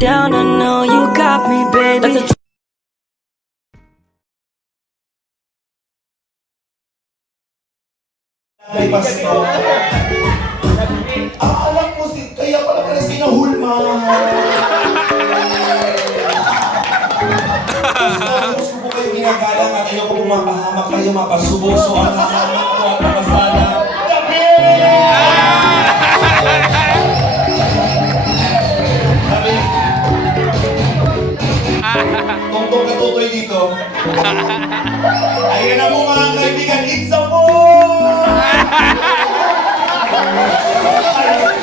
down, I know you got me, baby. May pasto. Alam mo si, kaya pala pala sinahulma. Gusto ko kayo ginagalang at ayaw ko pumapahamak kayo mapasubo. So ang hahamak ko at mapasala. Gabi! Gabi! Tungtong katutoy dito. Ayan na mo mga kaibigan, it's a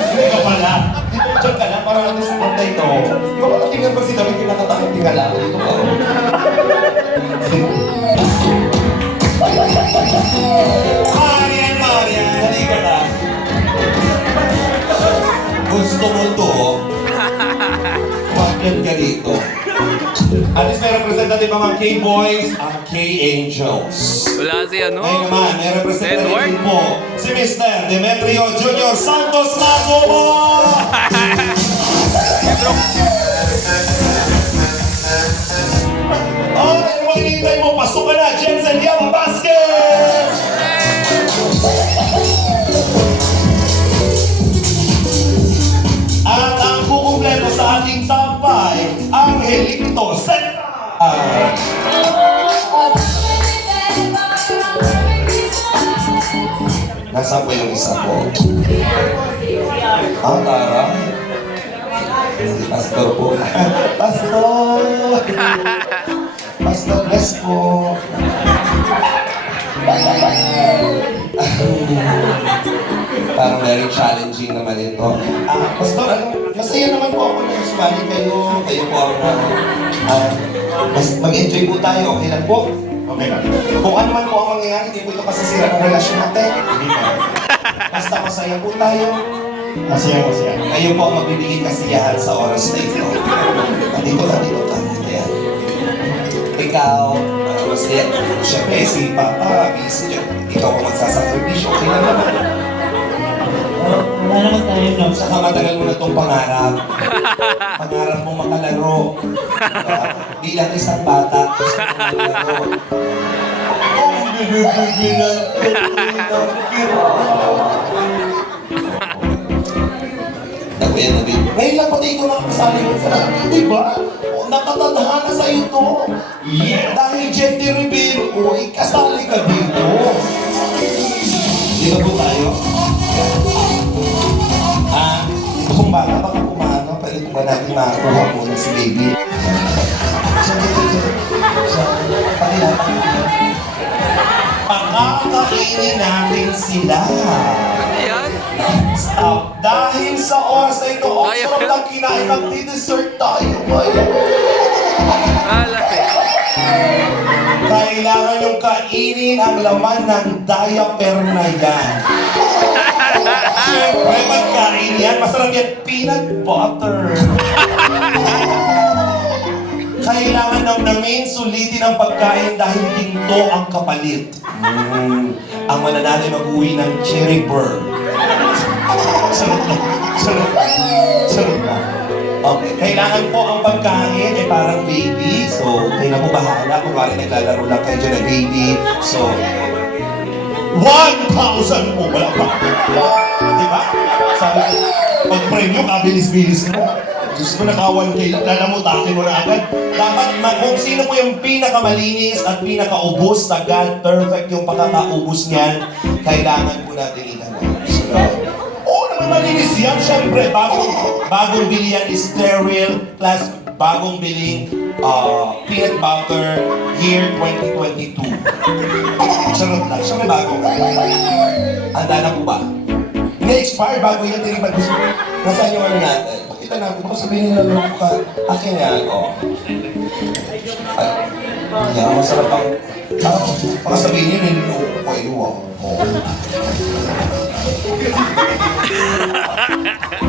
hindi ka pala. Dito dyan ka lang, parang ano sa pantay ito. Di ba pala tingnan ba si David yung nakatakang tingala? Dito ka. Marian, halika na. Gusto mo to? Bakit ka dito? At least may representative mga K-Boys, ang K-Angels. Wala si ano? Ngayon naman, may representative Edward? din po si Mr. Demetrio Jr. Santos Lagomo! Oh, ano bang hinihintay mo? Pasok ka na, Jensen Yama Basket! At ang kukumpleto sa ating top 5, Angelito Seta! Nasaan po yung isa po? Ah, Tara? Si Pastor po. Pastor! Pastor, bless po. Parang very challenging naman ito. Pastor, masaya naman po ako na sumali kayo. Kayo po ang mag-enjoy po tayo. Okay lang po? Okay lang. Kung ano man po ang mangyayari, hindi po ito kasasira ng relasyon natin. Hindi po. Basta masaya po tayo. Masaya. Kayo po ang magbibigay kasiyahan sa oras na ito. Nandito ka. Ayan. Ikaw, masaya. Siyempre, si Papa, busy dyan. Ikaw ang magsasakripisyo. Okay lang naman. Wala naman tayo, no? Saka matagal mo na itong pangarap. Pangarap mong makalaro. Bilang isang bata, gusto mong makalaro. Nakuya na din. Ngayon lang pati ikaw nakakasali mo sa diba? Nakatadhana sa ito. Yeah. Dahil gender reveal, kasali ka dito. Dito po tayo. Kung bata, baka pumano, pwede ko ba natin makakuha muna si baby? Pakakainin natin sila. Ayan. Stop. Dahil sa oras na ito, ang sarap ng kinain, magdi-dessert tayo ngayon. Malaki. Kailangan yung kainin ang laman ng diaper na yan. Siyempre, magkain yan. Masarap yan. Peanut butter. Kailangan namin sulitin ang pagkain dahil ginto ang kapalit. Ang mananalo mag-uwi ng cherry burr. Sarap na. Okay, kailangan po ang pagkain parang baby. So, kayo na po bahala. Kung bakit naglalaro lang kayo dyan ng baby. So, 1,000 po, wala pa. Diba? Sabi ko, pag-premyo, kabilis-bilis mo. Diyos ko, naka-1K lang, lalamutakin mo na agad. Dapat, kung sino po yung pinakamalinis at pinakaubos agad, perfect yung pagkakaubos niyan, kailangan po natin i-announce. Oo naman malinis yan, syempre. Bagong bili yan is sterile, plus bagong biling peanut butter year 2022. Charot lang. Siyempre bago. Handa na po ba? Na-expire bago yung tinibag. Nasaan yung ano natin? Pakita natin. Baka sabihin nila loko ka. Akin yan. Ay, masarap ang... Baka sabihin nyo niloko ko kayo.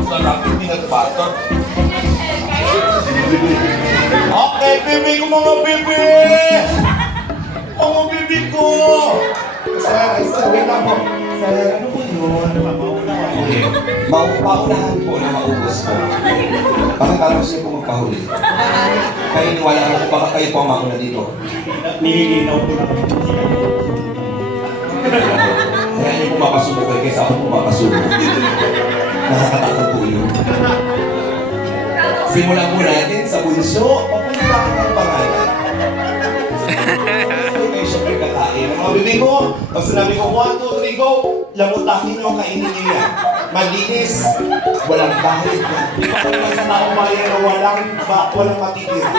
Sarap yung peanut butter. Okay, bibi ko mga bibi! Mga bibi ko! Sir, wait lang po. Sir, ano po yun? Paunahan po na maubos po. Bakit parang siya po magpahuli? Kaya iniwala ko baka kayo po ang mauna dito. Nililinaw ko lang. Kaya niyo po makasubo kayo kaysa ako po makasubo. Nakakatakot po yun. Simulan mo natin sa bunso. Papuntahan ng pangalan. Okay, syempre kakain. Ang mga bibig ko, pag sinabi ko, 1, 2, 3, go! Lamutahin mo, kainin niyo yan. Malinis, walang bahid yan. Pag sa taong bayan na walang matitira.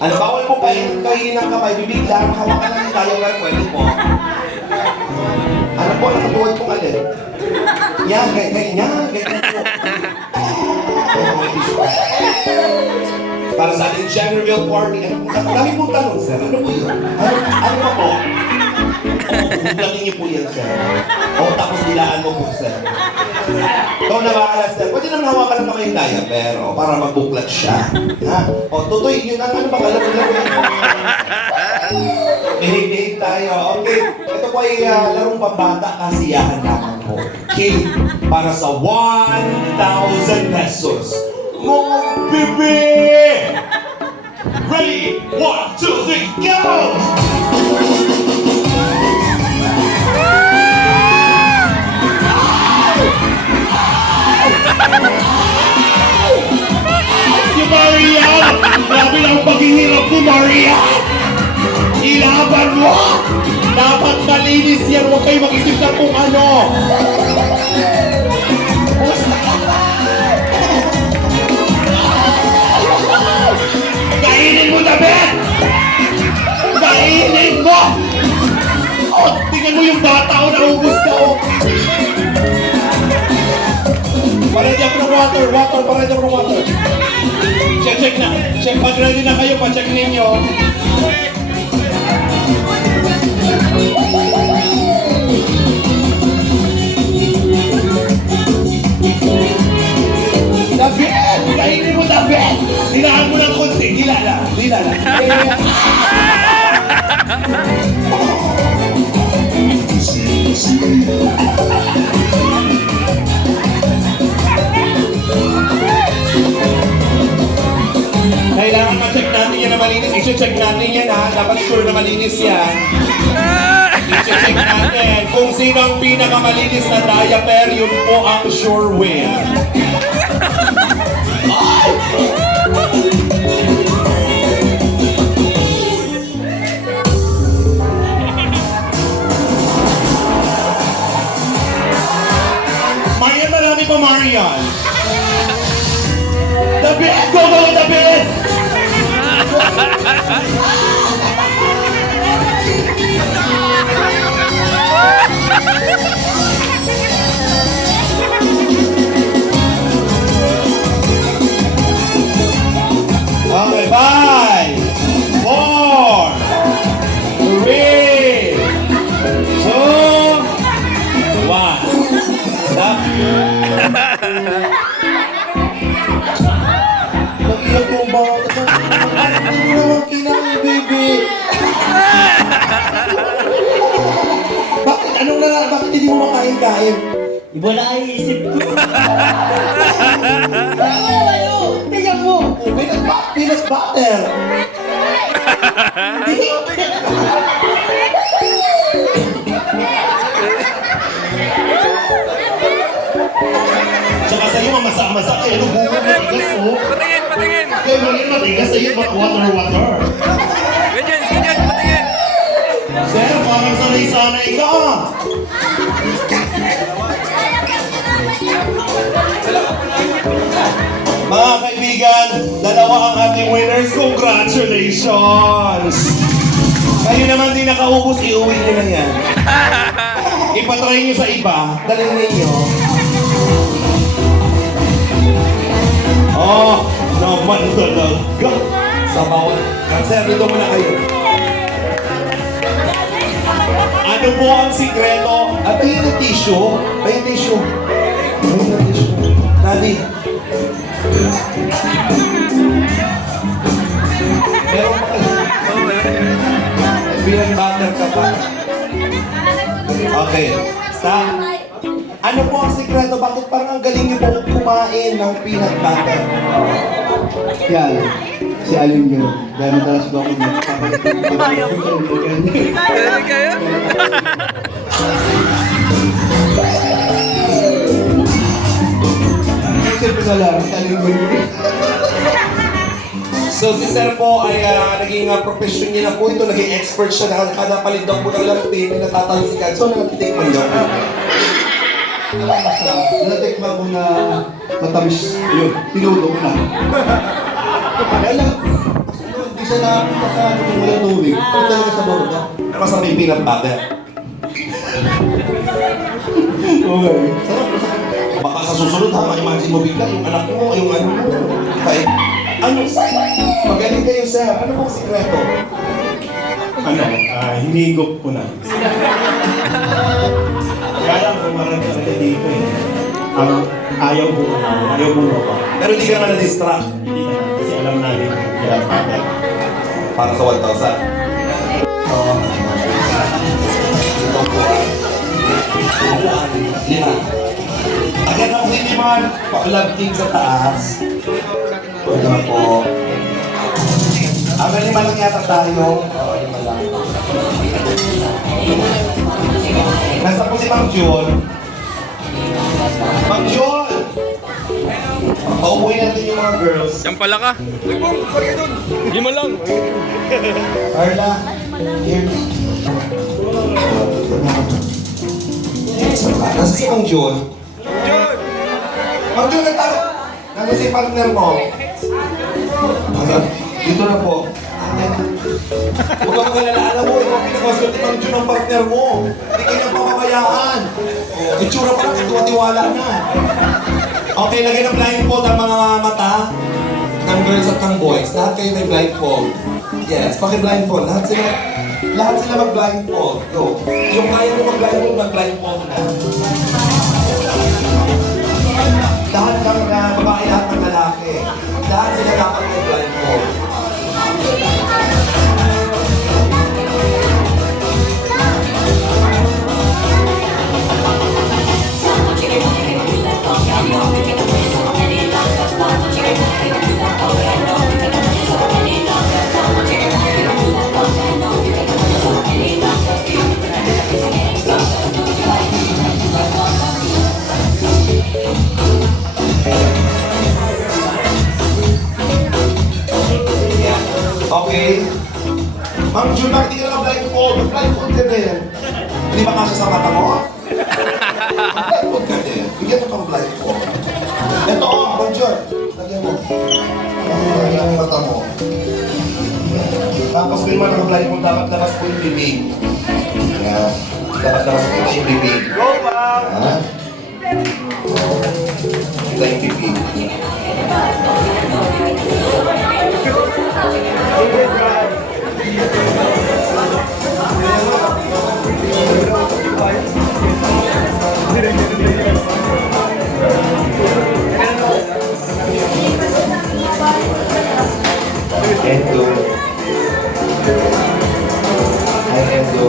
Ano, bawal mo kainin ng kamay, bibig lang, hawakan lang yung tayo ka, pwede po. Ano po, nakatuwad pong alin? Yan, ganyan po. Oh, may tissue ka. Para sa ating General Party, dami pong tanong, sir. Ano po yun? Ano pa po? Huglamin niyo po yan, sir. O, tapos dilaan mo po, sir. Ikaw na makakalas, sir. Pwede naman hawakan ng kamay yung diaper, o, para magbuklat siya. Ha? O, tutoy, yun ang ano ba? Kalabog-labog. Behave tayo. Okay. Ito po ay larong pambata, kasiyahan naman po. Okay. Para sa 1,000 pesos. Mga bebe! Ready? 1, 2, 3, go! Si Maria! Grabe lang paghihirap ni Maria! Ilaban mo! Dapat malinis yan! Huwag kayo mag-isip na kung ano! Kainin mo David! Kainin mo! Oh, tingnan mo yung bata o naubos ka o! Paredy ako ng water! Paredy ako ng water! Check na! Check, pag ready na kayo, pa-check ninyo! David! Kainin mo David! Dilaan mo ng konti! Dila lang! Kailangan ma-check natin yan na malinis. I-check natin yan ha. Dapat sure na malinis yan. I-check natin kung sino ang pinakamalinis na diaper, yun po ang sure win. Marian, marami pa Marian. David! Go, David! Okay, 5, 4, 3, 2, 1. Stop. Nag-iyak yung bata. Hindi mo naman kinain, baby. Bakit? Bakit hindi mo makain-kain? Iba na ay isip ko. Tingnan mo! Peanut butter! Tsaka sa'yo, mamasa-masa kayo. Ano buko matigas, oh? Patingin! Kaya mo yun matigas sa'yo, water. Ganyan, patingin! Sir, parang sanay-sanay ka. Mga kaibigan, dalawa ang ating winners. Congratulations! Kayo naman din nakaubos, iuwi nyo na yan. Ipatry nyo sa iba, dalhin ninyo. Oh, naman talaga. Sa bawat. Sir, dito muna kayo. Ano po ang sikreto? Pahin ng tissue. Nani. Meron pa kayo. Peanut butter ka pa. Okay. Ano po ang sikreto? Bakit parang ang galing niyo po kumain ng peanut butter? Yan, si Alin yun. Dahil madalas ba ako magpapalit? Dali kayo? Siyempre sa lang, si Alin yun. So si Sir po ay naging profession niya na po ito, naging expert siya, kada palit daw po ng lampin, natatalsikan. So nagtitikman daw po. Natikman ko na matamis yun. Tinudo ko na. Kaya lang, hindi siya nakakita sa ano kung walang tubig. Pero talaga sa bawda. Ano masarap yung peanut butter? Okay. Sarap. Baka sa susunod ha, ma-imagine mo bigla yung anak mo, yung ano mo. Kaya, ano? Magaling kayo, Sir. Ano pong sikreto? Ano, hinigop ko na. Kaya lang kumarang talaga dito eh. Ayaw ko pa. Pero hindi ka naman na-distract Hindi na, kasi alam namin kaya patay. para sa 1,000. Oo. Ito po ay upuan, 5. Agad ang hindi man, pakulabting sa taas. Ito na po. Lima lang yata tayo. Oo, 5 lang. Nasa po si Ma'am June. Ma'am June! Paupuin natin yung mga girls. Yan pala ka. Ay, bong, sorry doon. 5 lang. Carla, here. Nasa si Ma'am June. John! Ma'am June, nagtawag. Nasa si partner mo. Dito na po. Huwag kang magalala. Alam mo, ikaw pinakaswerte ni Ma'am June ang partner mo. Hindi kayo nang papabayaan. Itsura pa lang, katuwa-tiwala na. Okay, lagay ng blindfold ang mga mata ng girls at ng boys. Lahat kayo may blindfold. Yes, paki-blindfold. Lahat sila mag-blindfold. Go. Yung kaya mo mag-blindfold, mag-blindfold na. Lahat ng babae, lahat ng lalaki. Lahat sila dapat mag-blindfold. Okay. Ma'am June, bakit hindi ka naka-blindfold? Mag-blindfold ka din. Hindi ba kasya sa mata mo? Mag-blindfold ka din. Bigyan mo pang blindfold. Ito, Ma'am June. Lagyan mo. Lagyan mo yung mata mo. Tapos kung yung naka-blindfold, dapat labas po yung bibig. Yan. Dapat labas po yung bibig. Go, ma'am! Yan. Kita yung bibig. Endo. Hi, Endo.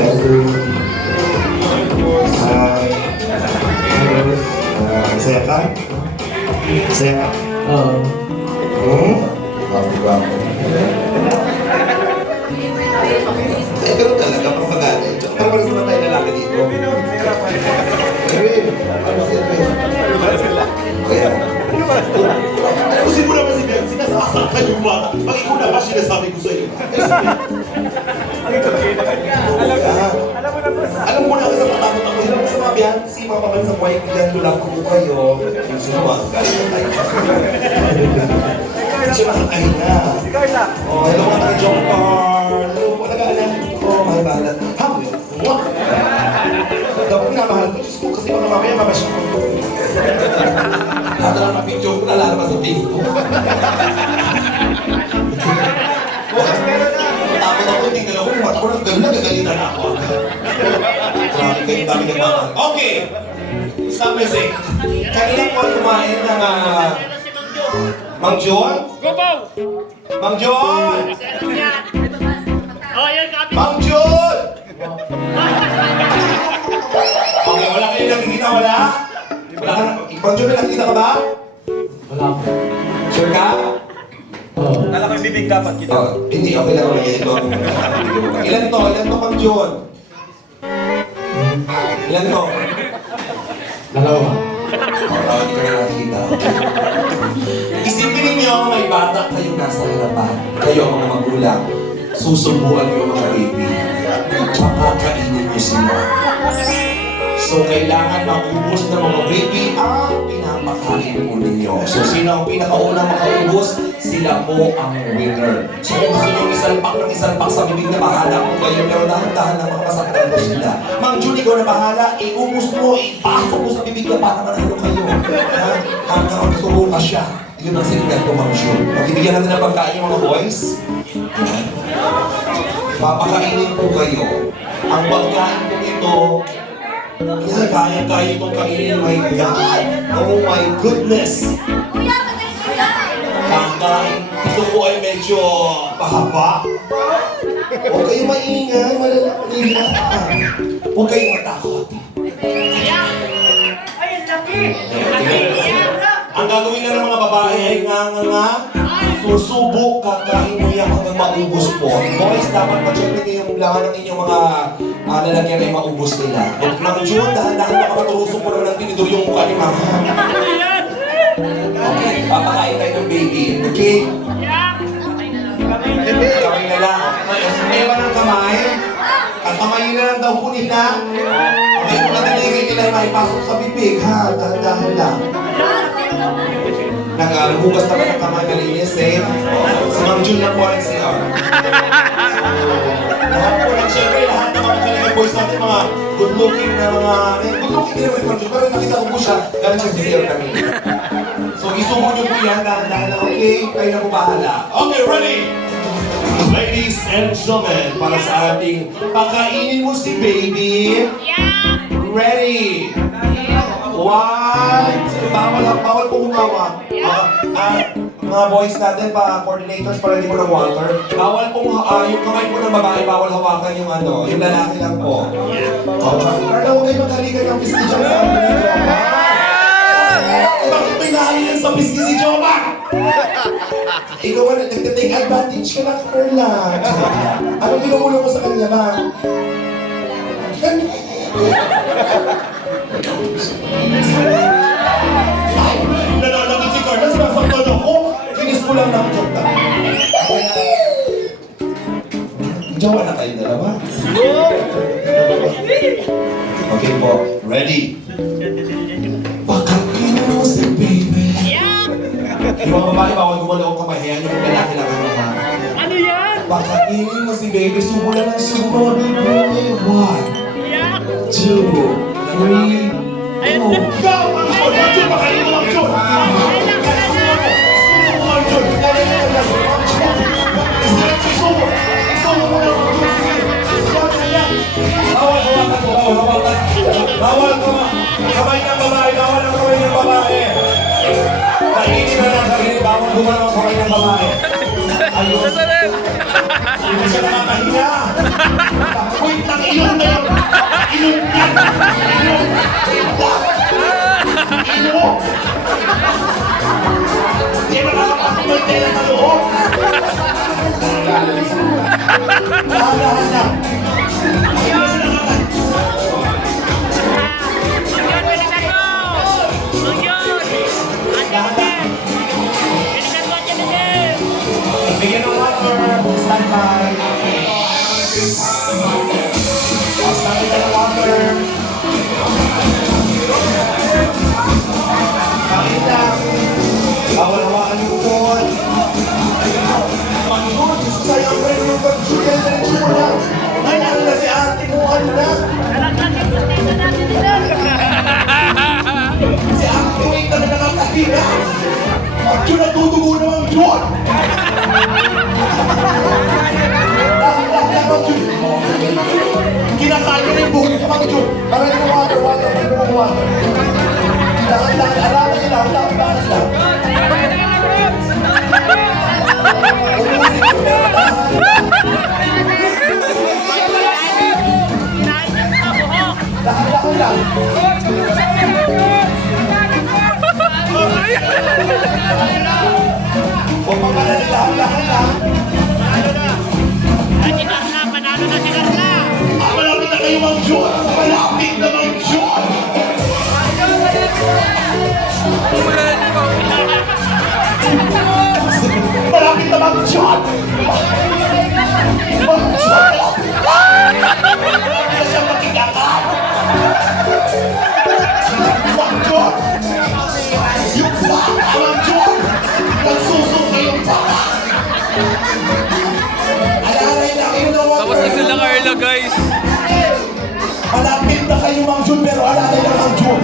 Endo. Hi. Hello. Saya ka? Saya ka? Oo. Bago-bago. Pero talaga, propaganda. Pero parang naman tayo lalaki dito. Erwin, ano si Erwin? Kaya mo. Tapusin mo naman si Ben. Sinasasal ka yung bata. Pag ikaw na ba sinasabi ko sa'yo? Alam mo na kasi sa matakot ako. Alam mo sa mga Biansi, mga pamansang buhay ko dyan, tulang ko kayo. Yung sinuwag, galing na tayo. Hindi siya nakakahinga. Oh, hello mga taga-Jomcar. Hello po, nag-aalam ko. Mahal bahalat. Hawi. Dapat nga mahal ko. Diyos ko kasi mga mamaya mamasya ko. Lahat lang na picture ko na lalabas sa Facebook. Takot ako, hindi ka lang ako. Mata ko lang gano'n, nagagalitan ako. Grabe kayo, dami nagmamahal. Okay. Stop music. Kanina po kumain ng Mang John? Go, Bow! Mang John! Oh, yan, copy. Mang John! Mang Jun, may nakita ka ba? Wala po. Sure ka? Oo. Kala ko yung bibig dapat kita. Hindi, okay lang naman yan ito. Ilan to? Ilan to, Mang Jun? Ilan to? Dalawa. Hindi ka na nakikita. Isipin ninyo, may bata kayo nasa harapan. Kayo ang mga magulang. Susubuan niyo ang mga baby. Pakakainin niyo sila. So, kailangan maubos ng mga baby ang pinapakain po ninyo. So, sino ang pinakaunang makaubos? Sila po ang winner. So, kung gusto nyo isalpak sa bibig na bahala po kayo, pero dahan-dahan na makasaktan po sila. Mang Jun, ikaw na bahala, iubos mo, ipasok mo sa bibig na para manalo kayo. Ha? Hanggang magturo ka siya. Yun ang sinigat ko, Mang Jun. Magbibigyan natin ng pagkain yung mga boys. Yan. Papakainin po kayo. Ang pagkain po ito, yan, kaya-kaya itong kainin. My God! Oh my goodness! Kakain. Ito po ay medyo pahaba. Huwag kayong maingay. Malala. Huwag kayong matakot. Ang gagawin na ng mga babae ay nga. Susubo, kakain mo yan hanggang maubos po. Boys, dapat ma-check nyo yung laman ng inyong mga lalagyan ay maubos nila. Mang Jun, dahan-dahan baka maturusok mo naman ng tinidor yung mukha ni Mama. Okay, papakain tayo ng baby. Okay? Kamay na lang. May ba ng kamay? At kamay na lang daw po nila. Okay, kung nataliri nila ay maipasok sa bibig, ha? Dahan-dahan lang. Nag-albugas naman ng kamay malinis, eh. Si Mang Jun lang po rin siya. Lahat po lang, syempre, lahat ng mga kanilang boys natin, mga good-looking na mga... Good-looking din naman si Mang Jun, pero nakita ko po siya, galing siya sa CR kami. So, isumo niyo po yan, dahan-dahan lang, okay? Kayo na po bahala. Okay, ready? Ladies and gentlemen, para sa ating pakainin mo si baby. Ready? One, bawal po humawak. Mga boys natin, coordinators para hindi mo ng water. Bawal po, yung kamay po ng babae, bawal hawakan yung yung lalaki lang po. Carla, huwag kayo maghalikan ng piski dyan sa amin ni Joma. Bakit may nahalikan sa piski si Joma? Ikaw ang nagtitake advantage ka lang, Carla. Anong pinumulong mo sa kanya ba? Ay! Nananagot si Carla, sinasaktan ako! Kinis mo lang ng joke na. Jowa na kayo dalawa. Okay po, ready? Pakainin mo si baby. Yung mga babae, bawal gumalaw ang kamay. Hayaan yung lalaki lang ang mga. Ano yan? Pakainin mo si baby. Subo lang ang subo. 1, 2, 3, go! Mang Jun! Pakainin mo, Mang Jun! Mang Jun! Bawal ka ma! Kamay ng babae! Bawal ang kamay ng babae! Kainin na lang kainin! Bawal gumalaw ang kamay ng babae! Ayun! Hindi siya nakakahiya! Uy! Tang-ilong na yun! Ilong yan! Ilong! Ilong! Hindi nakakapasok ng tela sa loob! Dahan-dahan lang! Bigyan ng water, stand by. Stand by ng water. Kain lang. Bawal hawakan yung utot. Pag-good, sa'yo ang preno yung pag-julian na rin mo lang. Nangyari na si ate mo, ano na? Si ate mo yung na nakakahiga. Pag-good, natutugo naman yun. Kinakain na yung buhok ko, Mang Jun. Parang yung water. Alaman nila, alaman lang. Dahan lang. kayo, Ma'am Jun! Malapit na, Ma'am Jun! Malapit na, Ma'am Jun! Ma'am Jun! Malapit na siyang makigakan! Ma'am Jun! Yung baka, Ma'am Jun! Nagsusuka yung baka! Alalay na kayo na, Ma'am Tapos na sila Carla, guys. Malapit na kayo, Ma'am Jun, pero alalay na, Ma'am Jun.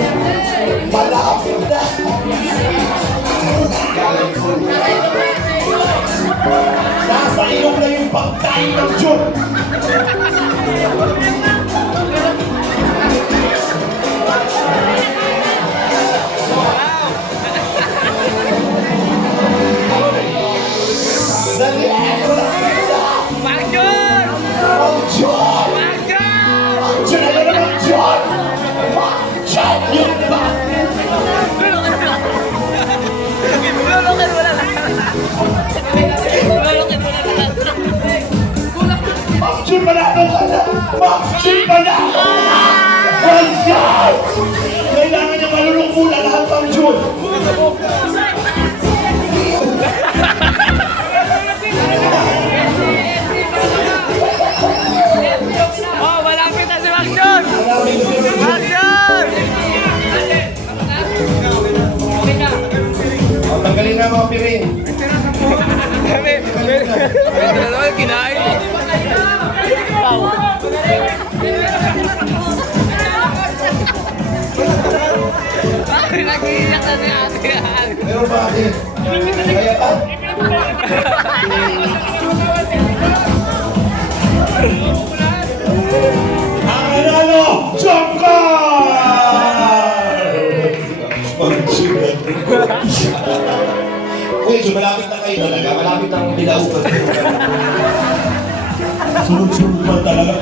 Malapit na. Nasa ilong na yung pagkain, Ma'am Jun. Dali! Malapit na! Ma'am Jun! Ma'am Jun! Ayun na, Ma'am Jun! Ma'am Jun! Yung ba? Ma'am Jun, manalo ka na! Ma'am Jun, manalo! Ma'am Jun! Kailangan niya malulong muna lahat, Ma'am Jun! Oh, malapit na si Maction! Maraming sila. Maction! Tanggalin na mga piring. Ito na naman, kinain. Nag-iiyak na si ate. Pero bakit? Kaya pa? Ang nanalo, Jomcar! Uy, so malapit na kayo talaga. Malapit na ang bilaugan. Sunod-sunod man talaga.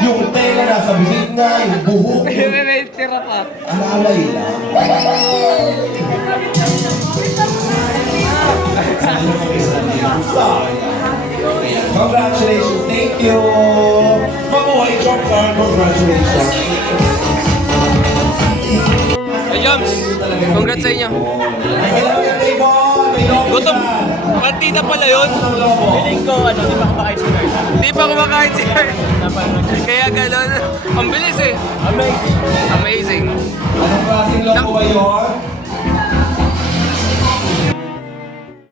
Yung tela nasa bibig na, yung buhok. May tira pa. Alalay lang. Sayang kami sa nila. Sayang. Ayan. Congratulations. Thank you. Mabuhay, Jomcar. Congratulations. Ay, Joms! Congrats sa inyo. May lang yung table. May lobo Gutom. siya. Partida pala yun. Ang lobo. Hindi pa kumakain si Kurt. Kaya gano'n. Ang bilis eh. Amazing.